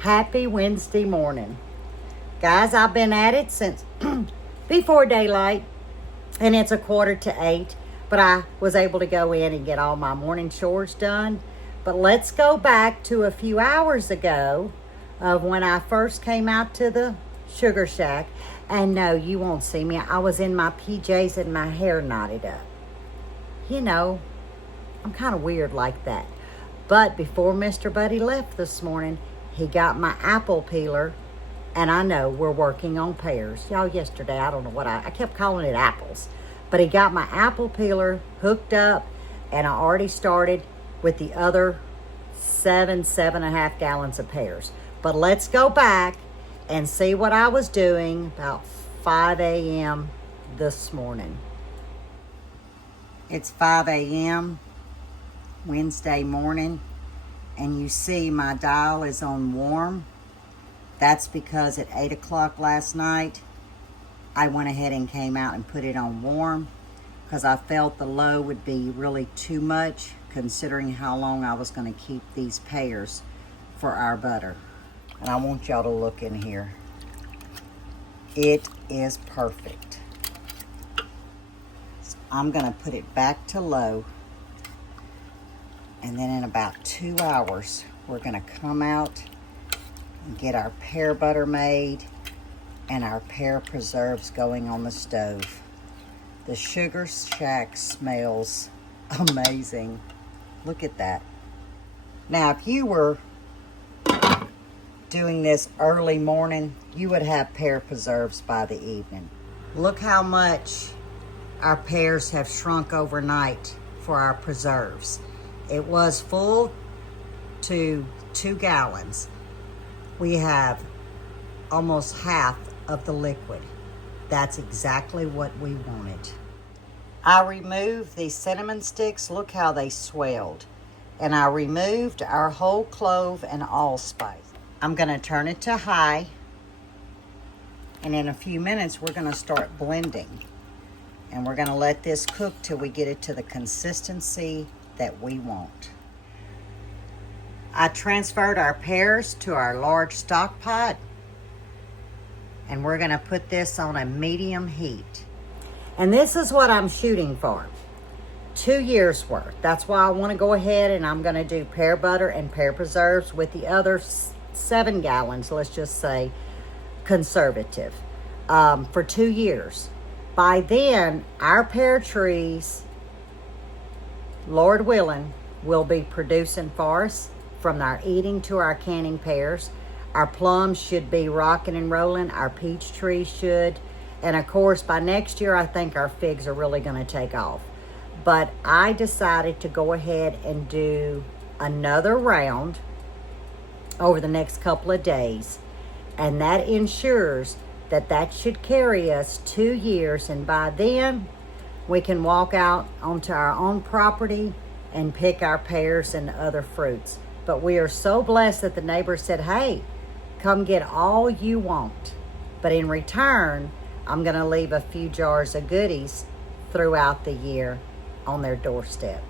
Happy Wednesday morning. Guys, I've been at it since before daylight, and it's 7:45, but I was able to go in and get all my morning chores done. But let's go back to a few hours ago of when I first came out to the sugar shack. And no, you won't see me. I was in my PJs and my hair knotted up. You know, I'm kind of weird like that. But before Mr. Buddy left this morning, he got my apple peeler. And I know we're working on pears. Y'all, yesterday, I don't know what I kept calling it apples. But he got my apple peeler hooked up, and I already started with the other 7.5 gallons of pears. But let's go back and see what I was doing about 5 a.m. this morning. It's 5 a.m. Wednesday morning, and you see my dial is on warm. That's because at 8 o'clock last night, I went ahead and came out and put it on warm because I felt the low would be really too much considering how long I was going to keep these pears for our butter. And I want y'all to look in here. It is perfect. So I'm going to put it back to low. And then in about 2 hours, we're going to come out and get our pear butter made and our pear preserves going on the stove. The sugar shack smells amazing. Look at that. Now, if you were doing this early morning, you would have pear preserves by the evening. Look how much our pears have shrunk overnight for our preserves. It was full to 2 gallons. We have almost half of the liquid. That's exactly what we wanted. I removed these cinnamon sticks. Look how they swelled. And I removed our whole clove and allspice. I'm going to turn it to high. And in a few minutes, we're going to start blending. And we're going to let this cook till we get it to the consistency that we want. I transferred our pears to our large stock pot, and we're going to put this on a medium heat. And this is what I'm shooting for. 2 years worth. That's why I want to go ahead and I'm going to do pear butter and pear preserves with the other 7 gallons, let's just say, conservative, for 2 years. By then, our pear trees, Lord willing, will be producing for us. From our eating to our canning pears. Our plums should be rocking and rolling. Our peach trees should. And of course, by next year, I think our figs are really going to take off. But I decided to go ahead and do another round over the next couple of days. And that ensures that that should carry us 2 years. And by then, we can walk out onto our own property and pick our pears and other fruits. But we are so blessed that the neighbor said, hey, come get all you want. But in return, I'm going to leave a few jars of goodies throughout the year on their doorstep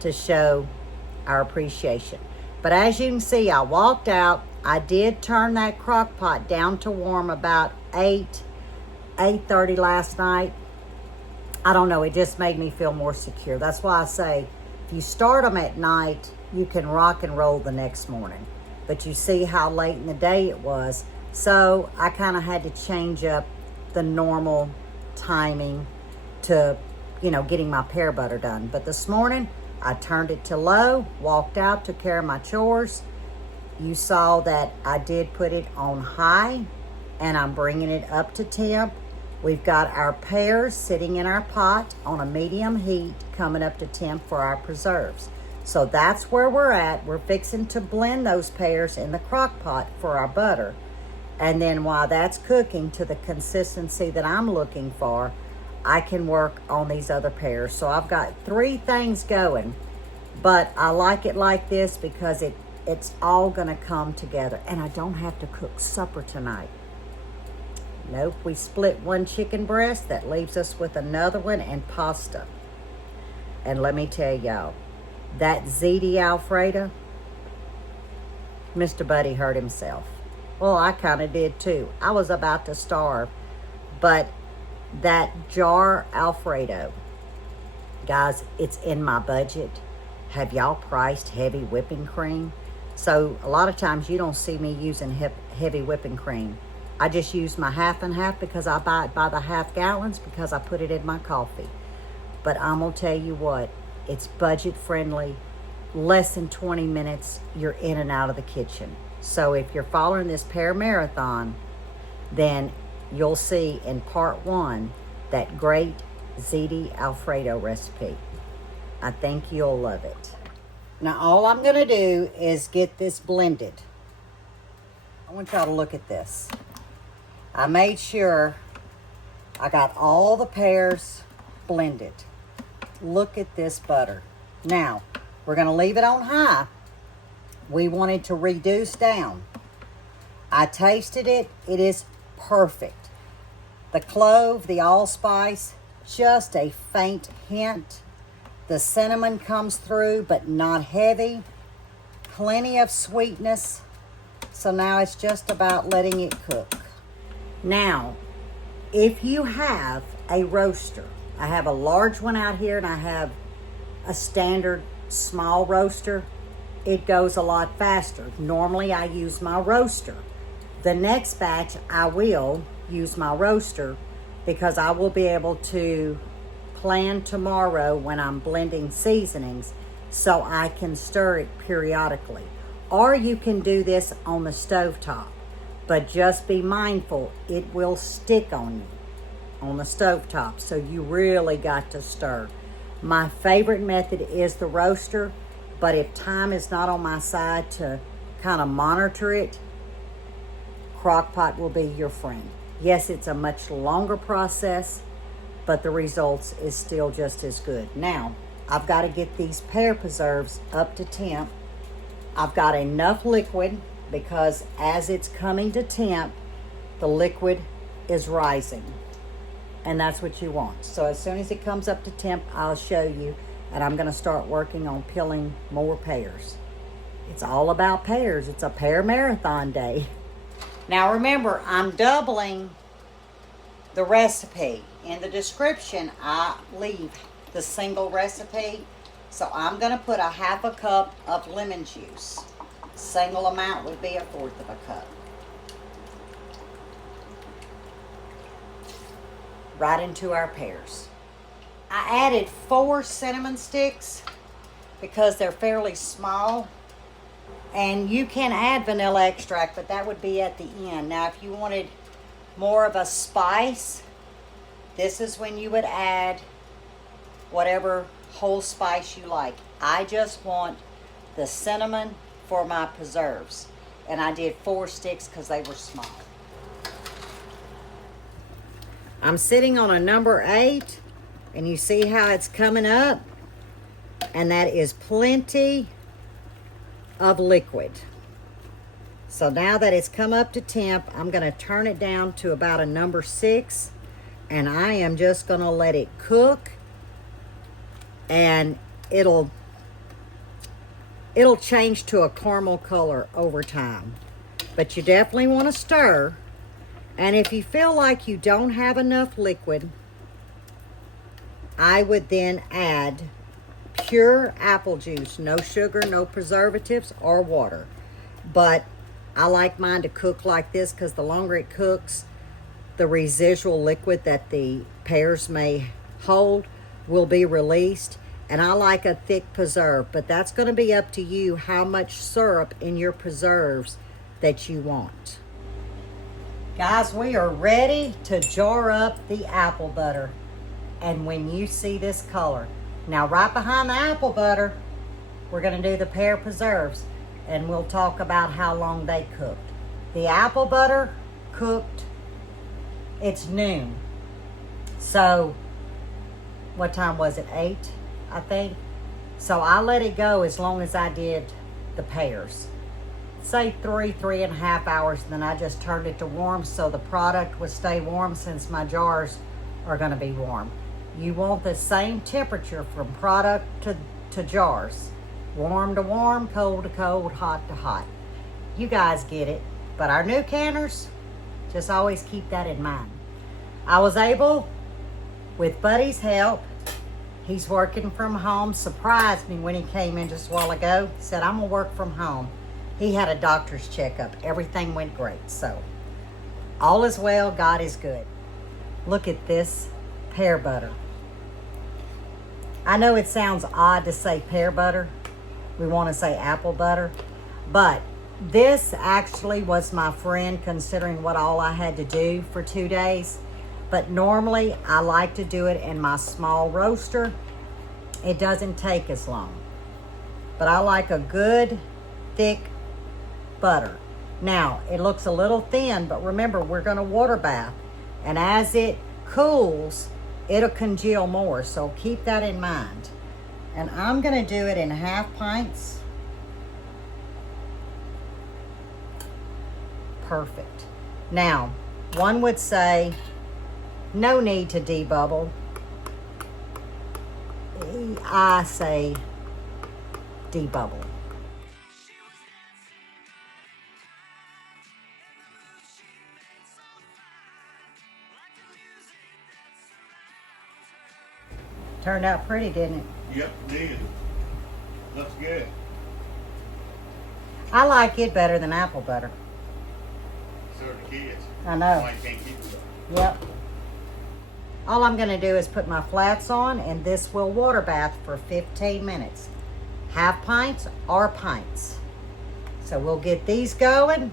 to show our appreciation. But as you can see, I walked out. I did turn that crock pot down to warm about 8:30 last night. I don't know, it just made me feel more secure. That's why I say, if you start them at night, you can rock and roll the next morning. But you see how late in the day it was. So I kind of had to change up the normal timing to, getting my pear butter done. But this morning, I turned it to low, walked out, took care of my chores. You saw that I did put it on high, and I'm bringing it up to temp. We've got our pears sitting in our pot on a medium heat, coming up to temp for our preserves. So that's where we're at. We're fixing to blend those pears in the crock pot for our butter. And then while that's cooking to the consistency that I'm looking for, I can work on these other pears. So I've got 3 things going, but I like it like this because it's all gonna come together. And I don't have to cook supper tonight. Nope, we split 1 chicken breast. That leaves us with another one and pasta. And let me tell y'all, that ziti Alfredo Mr. Buddy hurt himself. Well, I kind of did too. I was about to starve. But that jar Alfredo, guys, it's in my budget. Have y'all priced heavy whipping cream? So a lot of times you don't see me using heavy whipping cream. I just use my half and half because I buy it by the half gallons because I put it in my coffee. But I'm gonna tell you what, it's budget friendly. Less than 20 minutes, you're in and out of the kitchen. So if you're following this pear marathon, then you'll see in part 1 that great ziti Alfredo recipe. I think you'll love it. Now all I'm gonna do is get this blended. I want y'all to look at this. I made sure I got all the pears blended. Look at this butter. Now, we're gonna leave it on high. We want it to reduce down. I tasted it, it is perfect. The clove, the allspice, just a faint hint. The cinnamon comes through, but not heavy. Plenty of sweetness. So now it's just about letting it cook. Now, if you have a roaster, I have a large one out here and I have a standard small roaster, it goes a lot faster. Normally I use my roaster. The next batch I will use my roaster because I will be able to plan tomorrow when I'm blending seasonings so I can stir it periodically. Or you can do this on the stovetop, but just be mindful, it will stick on you on the stovetop, so you really got to stir. My favorite method is the roaster, but if time is not on my side to kind of monitor it, crock pot will be your friend. Yes, it's a much longer process, but the results is still just as good. Now, I've got to get these pear preserves up to temp. I've got enough liquid because as it's coming to temp, the liquid is rising. And that's what you want. So as soon as it comes up to temp, I'll show you, and I'm gonna start working on peeling more pears. It's all about pears. It's a pear marathon day. Now remember, I'm doubling the recipe. In the description, I leave the single recipe. So I'm gonna put a half a cup of lemon juice. Single amount would be 1/4 of a cup. Right into our pears. I added 4 cinnamon sticks because they're fairly small. And you can add vanilla extract, but that would be at the end. Now, if you wanted more of a spice, this is when you would add whatever whole spice you like. I just want the cinnamon for my preserves. And I did 4 sticks because they were small. I'm sitting on a number 8, and you see how it's coming up? And that is plenty of liquid. So now that it's come up to temp, I'm gonna turn it down to about a number 6, and I am just gonna let it cook, and it'll change to a caramel color over time. But you definitely wanna stir. And if you feel like you don't have enough liquid, I would then add pure apple juice, no sugar, no preservatives or water. But I like mine to cook like this because the longer it cooks, the residual liquid that the pears may hold will be released. And I like a thick preserve, but that's going to be up to you how much syrup in your preserves that you want. Guys, we are ready to jar up the apple butter. And when you see this color, now right behind the apple butter, we're gonna do the pear preserves, and we'll talk about how long they cooked. The apple butter cooked, it's noon. So, what time was it, 8, I think? So I let it go as long as I did the pears. Say 3.5 hours, and then I just turned it to warm so the product would stay warm since my jars are gonna be warm. You want the same temperature from product to jars. Warm to warm, cold to cold, hot to hot. You guys get it. But our new canners, just always keep that in mind. I was able, with Buddy's help, he's working from home, surprised me when he came in just a while ago. Said, I'm gonna work from home. He had a doctor's checkup. Everything went great. So, all is well, God is good. Look at this pear butter. I know it sounds odd to say pear butter. We want to say apple butter. But this actually was my friend, considering what all I had to do for 2 days. But normally I like to do it in my small roaster. It doesn't take as long. But I like a good thick butter. Now, it looks a little thin, but remember, we're going to water bath. And as it cools, it'll congeal more. So keep that in mind. And I'm going to do it in half pints. Perfect. Now, one would say, no need to debubble. I say debubble. Turned out pretty, didn't it? Yep, it did. Looks good. I like it better than apple butter. So do the kids. I know. Why you can't keep it? Yep. All I'm going to do is put my flats on, and this will water bath for 15 minutes. Half pints or pints. So we'll get these going.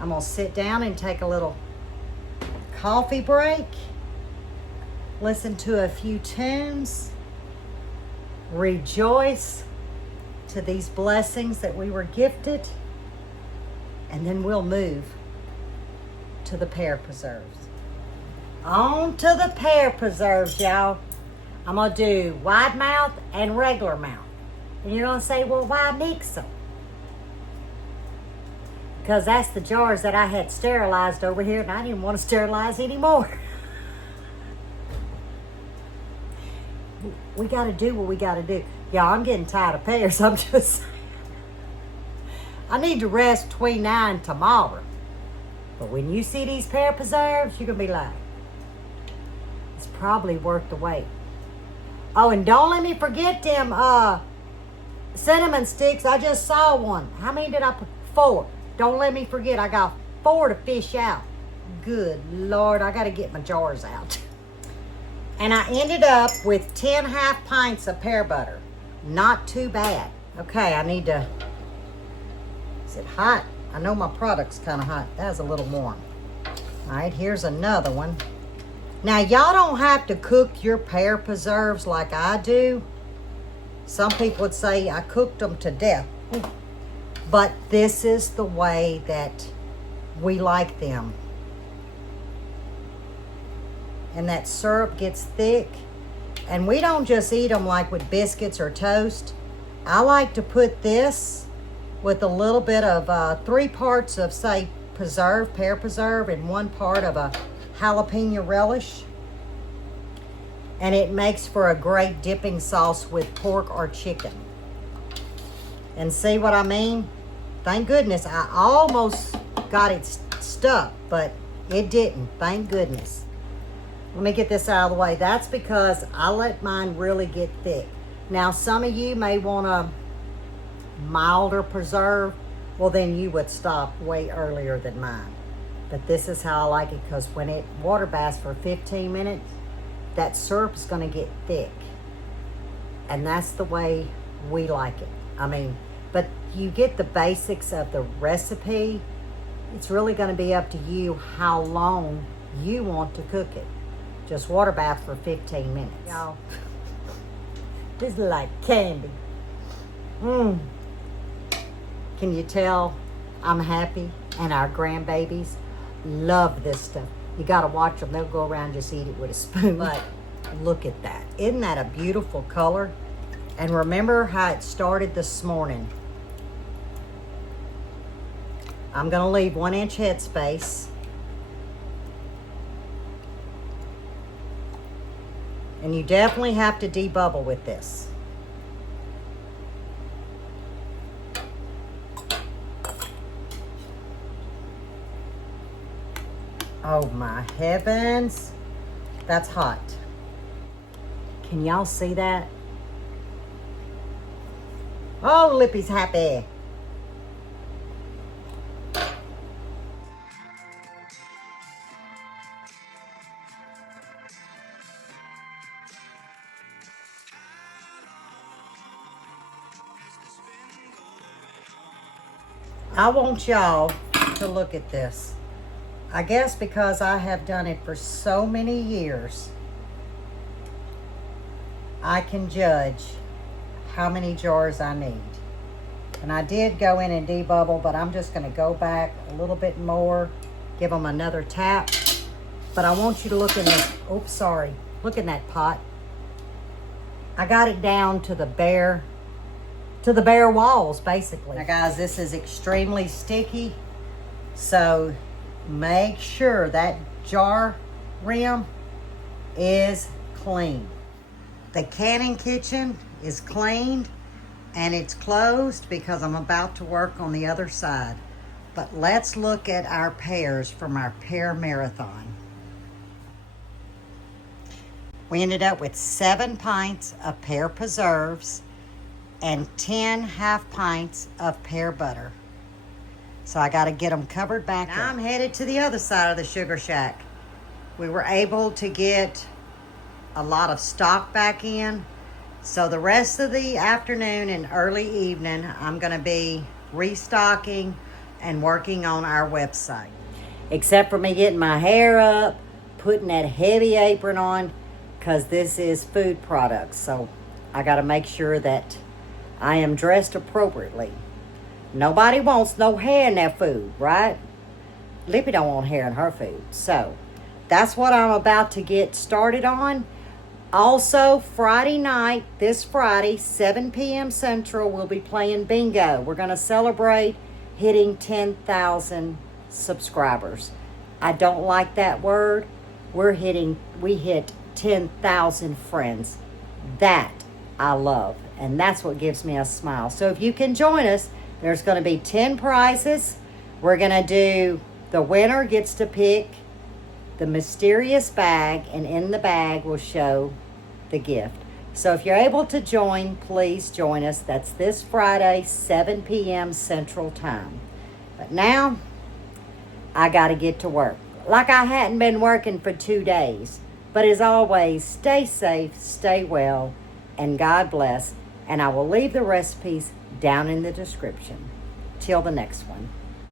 I'm going to sit down and take a little coffee break. Listen to a few tunes. Rejoice to these blessings that we were gifted. And then we'll move to the pear preserves. On to the pear preserves, y'all. I'm going to do wide mouth and regular mouth. And you're going to say, well, why mix them? Because that's the jars that I had sterilized over here, and I didn't want to sterilize anymore. We got to do what we got to do. Y'all, I'm getting tired of pears. I'm just saying. I need to rest between now and tomorrow. But when you see these pear preserves, you're going to be like, it's probably worth the wait. Oh, and don't let me forget them cinnamon sticks. I just saw one. How many did I put? 4. Don't let me forget. I got 4 to fish out. Good Lord, I got to get my jars out. And I ended up with 10 half pints of pear butter. Not too bad. Okay, I need to... Is it hot? I know my product's kind of hot. That's a little warm. All right, here's another one. Now, y'all don't have to cook your pear preserves like I do. Some people would say I cooked them to death. But this is the way that we like them. And that syrup gets thick. And we don't just eat them like with biscuits or toast. I like to put this with a little bit of 3 parts of, say, preserve, pear preserve, and 1 part of a jalapeno relish. And it makes for a great dipping sauce with pork or chicken. And see what I mean? Thank goodness. I almost got it stuck, but it didn't. Thank goodness. Let me get this out of the way. That's because I let mine really get thick. Now, some of you may want a milder preserve. Well, then you would stop way earlier than mine. But this is how I like it, because when it water baths for 15 minutes, that syrup is going to get thick. And that's the way we like it. I mean, but you get the basics of the recipe. It's really going to be up to you how long you want to cook it. Just water bath for 15 minutes. Y'all, this is like candy. Can you tell I'm happy? And our grandbabies love this stuff. You got to watch them. They'll go around and just eat it with a spoon. But look at that. Isn't that a beautiful color? And remember how it started this morning. I'm going to leave 1 inch headspace. And you definitely have to debubble with this. Oh my heavens. That's hot. Can y'all see that? Oh, Lippy's happy. I want y'all to look at this. I guess because I have done it for so many years, I can judge how many jars I need. And I did go in and debubble, but I'm just gonna go back a little bit more, give them another tap. But I want you to look in this, oops, sorry. Look in that pot. I got it down to the bare walls, basically. Now guys, this is extremely sticky, so make sure that jar rim is clean. The canning kitchen is cleaned and it's closed because I'm about to work on the other side. But let's look at our pears from our pear marathon. We ended up with 7 pints of Pear Preserves and 10 half pints of pear butter. So I gotta get them covered back up. I'm headed to the other side of the sugar shack. We were able to get a lot of stock back in. So the rest of the afternoon and early evening, I'm gonna be restocking and working on our website. Except for me getting my hair up, putting that heavy apron on, because this is food products. So I gotta make sure that I am dressed appropriately. Nobody wants no hair in their food, right? Lippy don't want hair in her food. So that's what I'm about to get started on. Also, Friday night, this Friday, 7 p.m. Central, we'll be playing bingo. We're going to celebrate hitting 10,000 subscribers. I don't like that word. We hit 10,000 friends. That I love. And that's what gives me a smile. So if you can join us, there's going to be 10 prizes. We're going to do, the winner gets to pick the mysterious bag, and in the bag will show the gift. So if you're able to join, please join us. That's this Friday, 7 p.m. Central Time. But now, I got to get to work. Like I hadn't been working for 2 days. But as always, stay safe, stay well, and God bless. And I will leave the recipes down in the description. Till the next one.